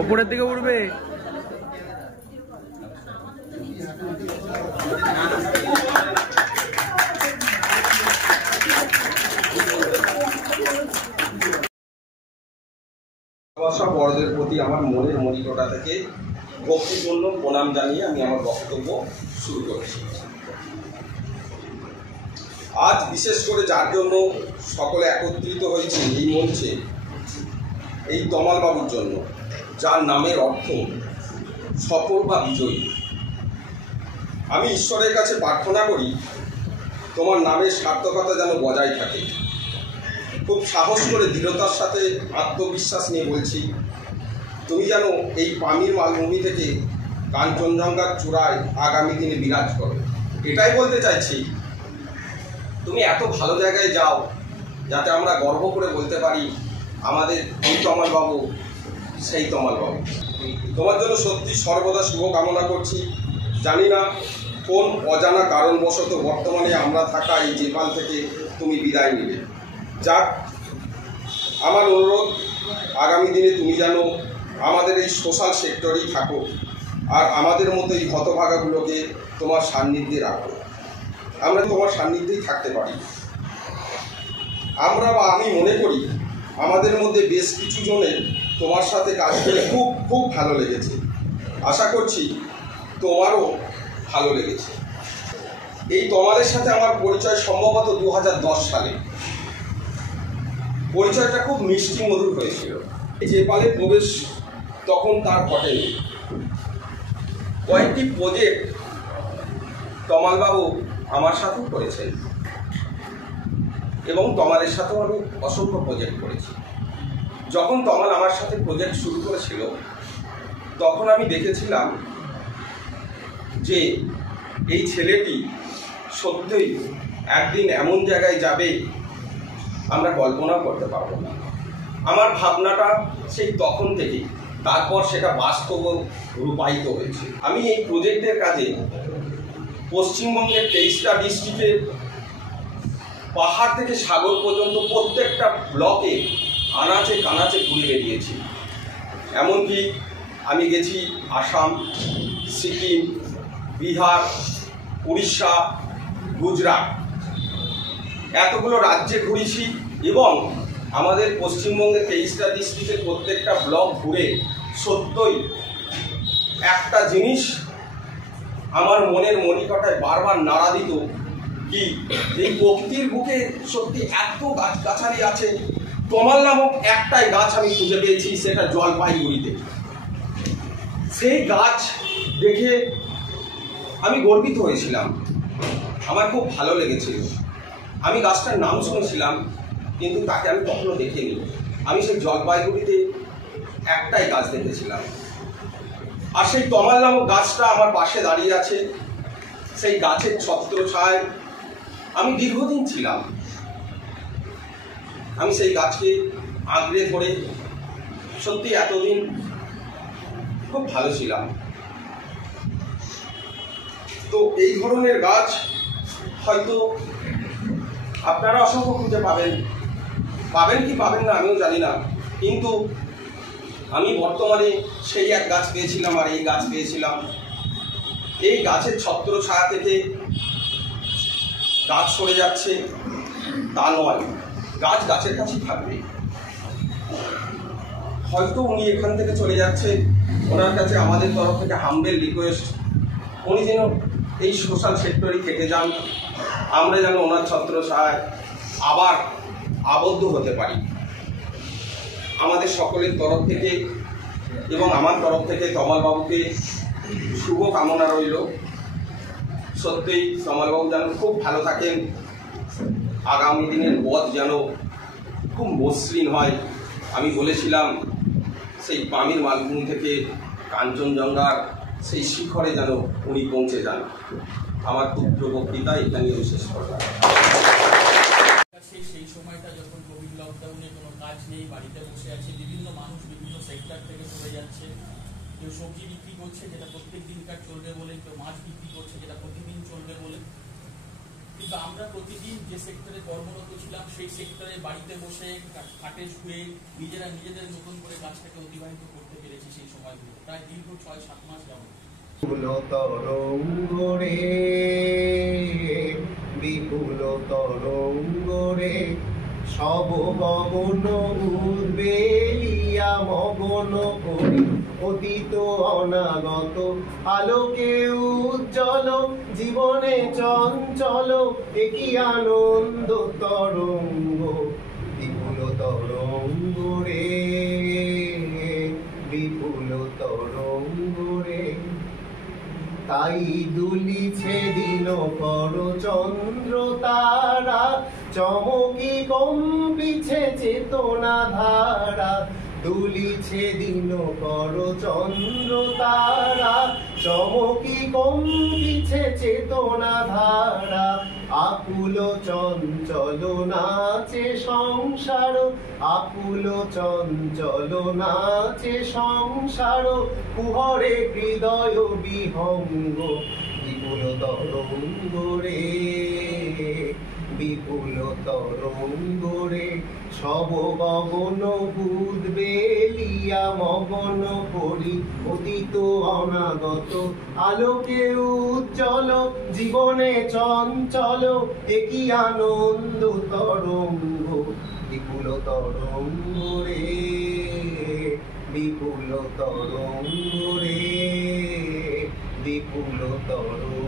উপরের দিকে উঠবে। বড়দের প্রতি আমার মনের মনিকটা থেকে ভক্তিপূর্ণ প্রণাম জানিয়ে আমি আমার বক্তব্য শুরু করেছি। আজ বিশেষ করে যার জন্য সকলে একত্রিত হয়েছে এই মঞ্চে, এই তমাল বাবুর জন্য, যার নামের অর্থ সফল বা বিজয়ী। আমি ঈশ্বরের কাছে প্রার্থনা করি তোমার নামের সার্থকতা যেন বজায় থাকে। খুব সাহস করে দৃঢ়তার সাথে আত্মবিশ্বাস নিয়ে বলছি, তুমি যেন এই পামির মালভূমি থেকে কাঞ্চনজঙ্ঘার চূড়ায় আগামী দিনে বিরাজ করো। এটাই বলতে চাইছি, তুমি এত ভালো জায়গায় যাও যাতে আমরা গর্ব করে বলতে পারি আমাদের এই তমাল বাবু সেই তমাল বাবু। তোমার জন্য সত্যি সর্বদা শুভ কামনা করছি। জানি না কোন অজানা কারণবশত বর্তমানে আমরা থাকা এই জেপাল থেকে তুমি বিদায় নিলে। যাক, আমার অনুরোধ আগামী দিনে তুমি যেন আমাদের এই সোশ্যাল সেক্টরেই থাকো আর আমাদের মতো এই হতভাগাগুলোকে তোমার সান্নিধ্যে রাখো। আমরা তোমার সান্নিধ্যেই থাকতে পারি। আমরা বা আমি মনে করি আমাদের মধ্যে বেশ কিছু জনের তোমার সাথে কাজ করে খুব খুব ভালো লেগেছে। আশা করছি তোমারও ভালো লেগেছে। এই তমালের সাথে আমার পরিচয় সম্ভবত 2010 সালে। পরিচয়টা খুব মিষ্টি মধুর হয়েছিল। জেপালে প্রবেশ তখন তার ঘটেনি। কয়েকটি প্রজেক্ট তমালবাবু আমার সাথেও করেছেন এবং তমালের সাথেও আমি অসংখ্য প্রজেক্ট করেছি। যখন তমাল আমার সাথে প্রজেক্ট শুরু করেছিল তখন আমি দেখেছিলাম যে এই ছেলেটি সত্যিই একদিন এমন জায়গায় যাবে আমরা কল্পনা করতে পারবো না। আমার ভাবনাটা সেই তখন থেকেই, তারপর সেটা বাস্তব রূপায়িত হয়েছে। আমি এই প্রজেক্টের কাজে পশ্চিমবঙ্গের 23টা ডিস্ট্রিক্টের পাহাড় থেকে সাগর পর্যন্ত প্রত্যেকটা ব্লকে আনাচে কানাচে ঘুরে বেরিয়েছি। এমনকি আমি গেছি আসাম, সিকিম, বিহার, উড়িষ্যা, গুজরাট, এতগুলো রাজ্যে ঘুরেছি এবং আমাদের পশ্চিমবঙ্গের 23টা ডিস্ট্রিক্টের প্রত্যেকটা ব্লক ঘুরে সত্যই একটা জিনিস আমার মনের মনিকটায় বারবার নাড়া দিত, কি এই প্রকৃতির বুকে সত্যি এত গাছগাছালি আছে। তমাল নামক একটাই গাছ আমি খুঁজে পেয়েছি, সেটা জলপাইগুড়িতে। সেই গাছ দেখে আমি গর্বিত হয়েছিলাম, আমার খুব ভালো লেগেছিল। আমি গাছটার নাম শুনেছিলাম কিন্তু তাকে আমি কখনো দেখিনি। আমি সেই জলপাইগুড়িতে একটাই গাছ দেখেছিলাম আর সেই তমাল নামক গাছটা আমার পাশে দাঁড়িয়ে আছে। সেই গাছের ছত্রছায়ায় আমি দীর্ঘদিন ছিলাম। আমি সেই গাছকে আঁকড়ে ধরে সত্যি এতদিন খুব ভালো ছিলাম। তো এই ধরনের গাছ হয়তো আপনারা অসংখ্য খুঁজে পাবেন কি পাবেন না আমিও জানি না, কিন্তু আমি বর্তমানে সেই এক গাছ পেয়েছিলাম আর এই গাছ পেয়েছিলাম। এই গাছের ছত্রছায়া থেকে গাছ সরে যাচ্ছে তা নয়, গাছ গাছের কাছেই থাকবে। হয়তো উনি এখান থেকে চলে যাচ্ছে, ওনার কাছে আমাদের তরফ থেকে হাম্বেল রিকোয়েস্ট, উনি যেন এই সোশ্যাল সেক্টরে থেকে যান, আমরা যেন ওনার ছত্রছায়ায় আবার আবদ্ধ হতে পারি। আমাদের সকলের তরফ থেকে এবং আমার তরফ থেকে তমালবাবুকে শুভ কামনা রইল। সত্যিই তমালবাবু যেন খুব ভালো থাকেন, আগামী দিনের পথ যেন খুব মসৃণ হয়। আমি বলেছিলাম সেই পামির মালভূমি থেকে কাঞ্চনজঙ্ঘার সেই শিখরে যেন উনি পৌঁছে যান। আমার ক্ষুদ্র বক্তৃতা এখানেই শেষ করলাম। সেই সময়টা যখন কোভিড লকডাউনে কোনো কাজ নেই, বাড়িতে বসে আছে, বিভিন্ন মানুষ বিভিন্ন সেক্টর থেকে চলে যাচ্ছে। কেউ সবজি বিক্রি করছে যেটা প্রত্যেক দিনকার চলবে বলে, কেউ মাছ বিক্রি করছে যেটা প্রতিদিন চলবে বলে। কিন্তু আমরা প্রতিদিন যে সেক্টরে কর্মরত ছিলাম সেই সেক্টরে বাড়িতে বসে খাটে শুয়ে নিজেদের মতন করে কাজটাকে অতিবাহিত করতে পেরেছি সেই সময়গুলো প্রায় দীর্ঘ 6-7 মাস যাবত। বিপুল তরঙ্গ রে সব গগন উদ্বেলিয়া মগন করি অতীত অনাগত আলোকে উজ্জ্বল জীবনে চঞ্চল একই আনন্দ তরঙ্গ বিপুল তরঙ্গ রে বিপুল তরঙ্গ রে তাই দুলিছে দিন কর চন্দ্র তারা চমকি কম্পিছে চেতনা ধারা দুলিছে দিন কর চন্দ্র তারা চমকি কম্পিছে চেতনা ধারা আকুল চঞ্চল নাচে সংসার আকুল চঞ্চল নাচে সংসার কুহরে হৃদয় বিহঙ্গ বিপুল তরঙ্গ রে বিপুল তরঙ্গ রে সব গগন উদ্বেলিয়া মগন করি অতীত অনাগত আলোকে উজ্জ্বল জীবনে চঞ্চল একই আনন্দ তরঙ্গ বিপুল তরঙ্গ রে বিপুল তরঙ্গ রে বিপুল তরঙ্গ